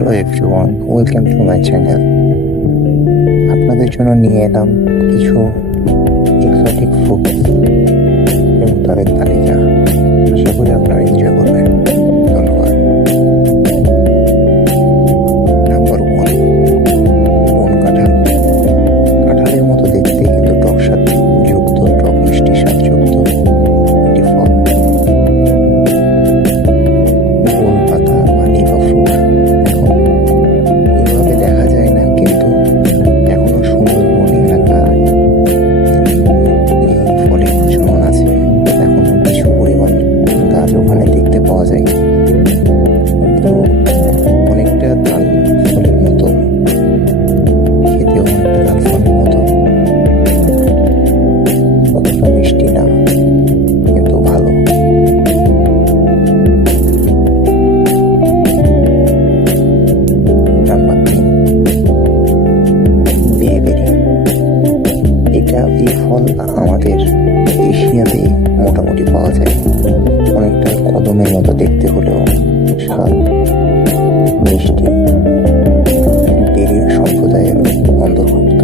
Hello everyone, welcome to my channel. আপনাদের জন্য নিয়ে এলাম কিছু এক্সোটিক ফ্রুট এবং তাদের তালিকা। আশা করি আপনারা এনজয় করবেন। ধন্যবাদ। নাম্বার 1, বন কাঁঠাল। কাঁঠালের মতো দেখতে কিন্তু টক স্বাদ যুক্ত, টক মিষ্টি স্বাদযুক্ত একটি ফল। গোল পাতা বা নিপা ফ্রুট এখন এইভাবে দেখা যায় না, কিন্তু এখনো সুন্দরবন এলাকায় এই ফলের প্রচলন আছে। এখনো কিছু পরিমাণ গাছ ওখানে দেখতে পাওয়া যায়, কিন্তু অনেকটা তাল ফলের মতো, খেতেও অনেকটা তাল ফলের মতো, অতটা মিষ্টি না, কিন্তু ভালো। নাম্বার 3, বেবেরি। এই ফল আমাদের এশিয়াতে মোটামুটি পাওয়া যায়। অনেকটা কদমের মতো দেখতে হলেও স্বাদ মিষ্টি, বেরির সম্প্রদায়ের অন্তর্ভুক্ত।